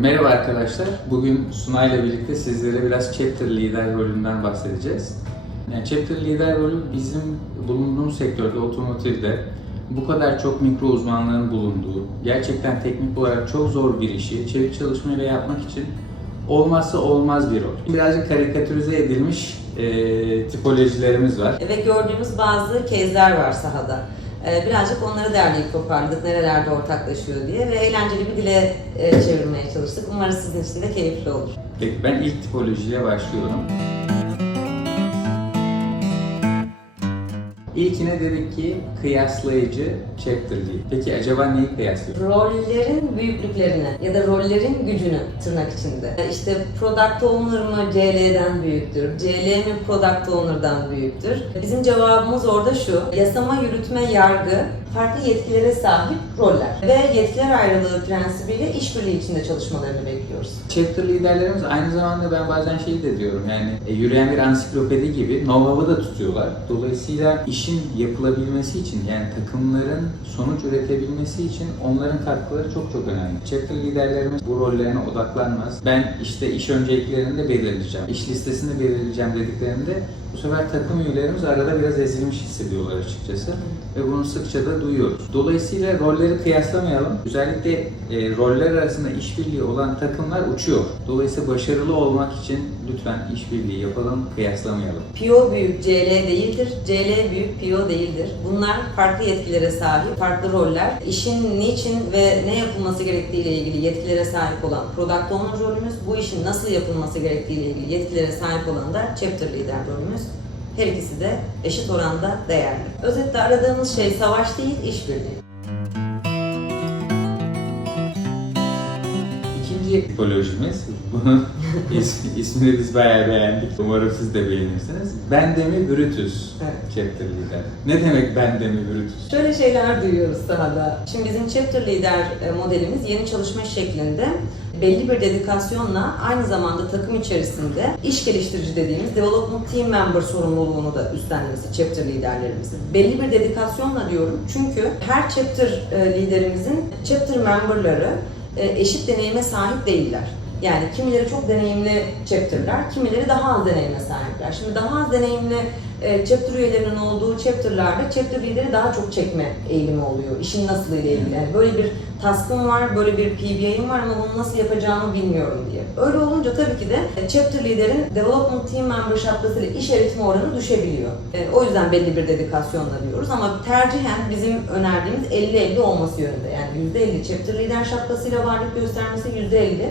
Merhaba arkadaşlar. Bugün Sunay'la birlikte sizlere biraz chapter lider rolünden bahsedeceğiz. Yani chapter lider rolü bizim bulunduğumuz sektörde, otomotivde bu kadar çok mikro uzmanlığın bulunduğu, gerçekten teknik olarak çok zor bir işi çevik çalışmayla yapmak için olmazsa olmaz bir rol. Birazcık karikatürize edilmiş e, tipolojilerimiz var. Ve gördüğümüz bazı case'ler var sahada. Ee, Birazcık onları derleyip toparladık, nerelerde ortaklaşıyor diye ve eğlenceli bir dile e, çevirmeye çalıştık. Umarız sizin için de keyifli olur. Peki ben ilk tipolojiyle başlıyorum. İlkine dedik ki kıyaslayıcı chapter lead. Peki acaba neyi kıyaslıyor? Rollerin büyüklüklerini ya da rollerin gücünü tırnak içinde. İşte product owner mı CL'den büyüktür, CL mi product owner'dan büyüktür? Bizim cevabımız orada şu, yasama, yürütme, yargı farklı yetkilere sahip roller ve yetkiler ayrılığı prensibiyle işbirliği içinde çalışmalarını bekliyoruz. Chapter liderlerimiz aynı zamanda ben bazen şey de diyorum yani e, yürüyen bir ansiklopedi gibi know-how'ı da tutuyorlar. Dolayısıyla işin yapılabilmesi için yani takımların sonuç üretebilmesi için onların katkıları çok çok önemli. Chapter liderlerimiz bu rollerine odaklanmaz. Ben işte iş önceliklerini de belirleyeceğim, iş listesini belirleyeceğim dediklerinde bu sefer takım üyelerimiz arada biraz ezilmiş hissediyorlar açıkçası ve bunu sıkça da duyuyoruz. Dolayısıyla rolleri kıyaslamayalım. Özellikle e, roller arasında işbirliği olan takımlar uçuyor. Dolayısıyla başarılı olmak için lütfen işbirliği yapalım, kıyaslamayalım. PO büyük CL değildir, CL büyük PO değildir. Bunlar farklı yetkilere sahip, farklı roller. İşin niçin ve ne yapılması gerektiği ile ilgili yetkilere sahip olan Product Owner rolümüz, bu işin nasıl yapılması gerektiği ile ilgili yetkilere sahip olan da Chapter Leader rolümüz. Her ikisi de eşit oranda değerli. Özetle aradığımız şey savaş değil, işbirliği. İkinci tipolojimiz, bunun is, ismini biz bayağı beğendik. Umarım siz de beğenirsiniz. Bendemi Brutus Evet. Chapter Leader. Ne demek Bendemi Brutus? Şöyle şeyler duyuyoruz sahada. Şimdi bizim chapter lider e, modelimiz yeni çalışma şeklinde belli bir dedikasyonla aynı zamanda takım içerisinde iş geliştirici dediğimiz development team member sorumluluğunu da üstlenmesi chapter liderlerimizin. Belli bir dedikasyonla diyorum çünkü her chapter e, liderimizin chapter memberları e, eşit deneyime sahip değiller. Yani kimileri çok deneyimli chapter'lar, kimileri daha az deneyime sahipler. Şimdi daha az deneyimli e, chapter üyelerinin olduğu chapter'larda chapter lideri daha çok çekme eğilimi oluyor. İşin nasıl ile ilgili. Yani böyle bir task'ım var, böyle bir PBI'm var ama bunu nasıl yapacağımı bilmiyorum diye. Öyle olunca tabii ki de e, chapter liderin development team member şapkasıyla iş eritme oranı düşebiliyor. E, o yüzden belli bir dedikasyonla diyoruz ama tercihen bizim önerdiğimiz 50-50 olması yönünde. Yani %50 chapter lider şapkasıyla varlık göstermesi, %50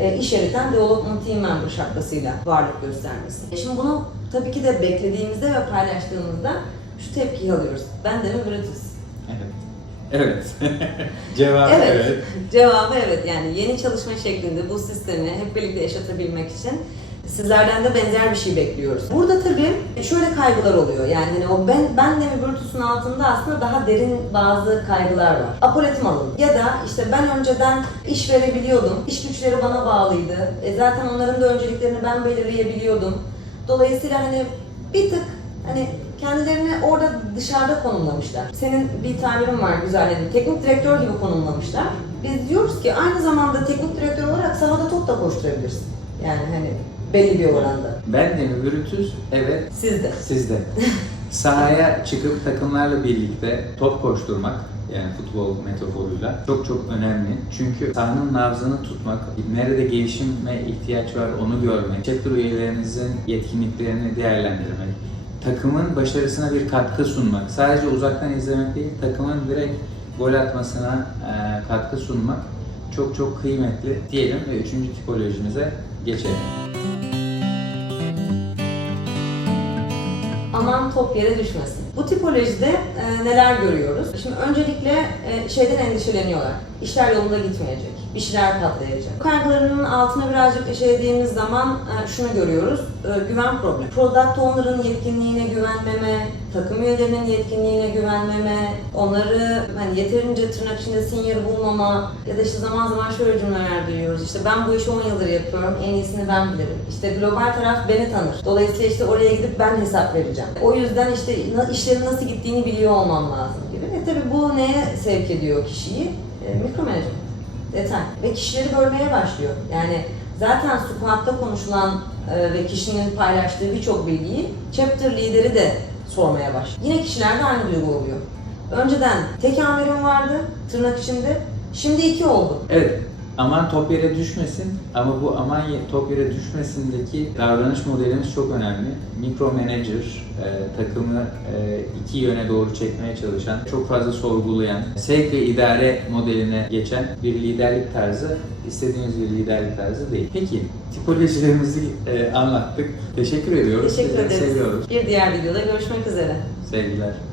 e, iş yeriten development team member şapkasıyla varlık göstermesi. E Şimdi bunu tabii ki de beklediğimizde ve paylaştığımızda şu tepkiyi alıyoruz. Ben de mi Brutus? Evet. Evet. Cevap Evet. evet. Cevabı evet. Yani yeni çalışma şeklinde bu sistemi hep birlikte yaşatabilmek için sizlerden de benzer bir şey bekliyoruz. Burada tabii şöyle kaygılar oluyor. Yani hani o ben ben de mi Brutus'un altında aslında daha derin bazı kaygılar var. Apoletim alın. Ya da işte ben önceden iş verebiliyordum. İş güçleri bana bağlıydı. E zaten onların da önceliklerini ben belirleyebiliyordum. Dolayısıyla hani bir tık hani kendilerini orada dışarıda konumlamışlar. Senin bir tabirin var güzel hani teknik direktör gibi konumlamışlar. Biz diyoruz ki aynı zamanda teknik direktör olarak sahada top da koşturabilirsin. Yani hani belli bir oranda. Bendemi Brutus evet Sizde. sizde. Sahaya çıkıp takımlarla birlikte top koşturmak yani futbol metaforuyla çok çok önemli. Çünkü sahanın nabzını tutmak, nerede gelişime ihtiyaç var onu görmek, chapter üyelerinizin yetkinliklerini değerlendirmek, takımın başarısına bir katkı sunmak, sadece uzaktan izlemek değil, takımın direkt gol atmasına e, katkı sunmak çok çok kıymetli diyelim ve üçüncü tipolojimize geçelim. Aman top yere düşmesin. Bu tipolojide e, neler görüyoruz? Şimdi öncelikle e, şeyden endişeleniyorlar. İşler yolunda gitmeyecek. Bir şeyler patlayacak. Bu kaygılarının altına birazcık işlediğimiz zaman e, şunu görüyoruz. E, güven problemi. Product owner'ın yetkinliğine güvenmeme, takım üyelerinin yetkinliğine güvenmeme, onları hani yeterince tırnak içinde sinyal bulmama ya da işte zaman zaman şöyle cümleler duyuyoruz. İşte ben bu işi 10 yıldır yapıyorum, en iyisini ben bilirim. İşte global taraf beni tanır. Dolayısıyla işte oraya gidip ben hesap vereceğim. O yüzden işte işlerin nasıl gittiğini biliyor olmam lazım gibi. E tabi bu neye sevk ediyor kişiyi? E, mikromanagement. detay. Ve kişileri bölmeye başlıyor. Yani zaten squat'ta konuşulan e, ve kişinin paylaştığı birçok bilgiyi chapter lideri de sormaya başlıyor. Yine kişilerde aynı duygu oluyor. Önceden tek amirim vardı tırnak içinde. Şimdi iki oldu. Evet. Aman top yere düşmesin ama bu aman top yere düşmesindeki davranış modelimiz çok önemli. Mikro manager, e, takımı e, iki yöne doğru çekmeye çalışan, çok fazla sorgulayan, sevk ve idare modeline geçen bir liderlik tarzı istediğimiz bir liderlik tarzı değil. Peki tipolojilerimizi e, anlattık. Teşekkür ediyoruz. Teşekkür ederiz. Seviyoruz. Bir diğer videoda görüşmek üzere. Sevgiler.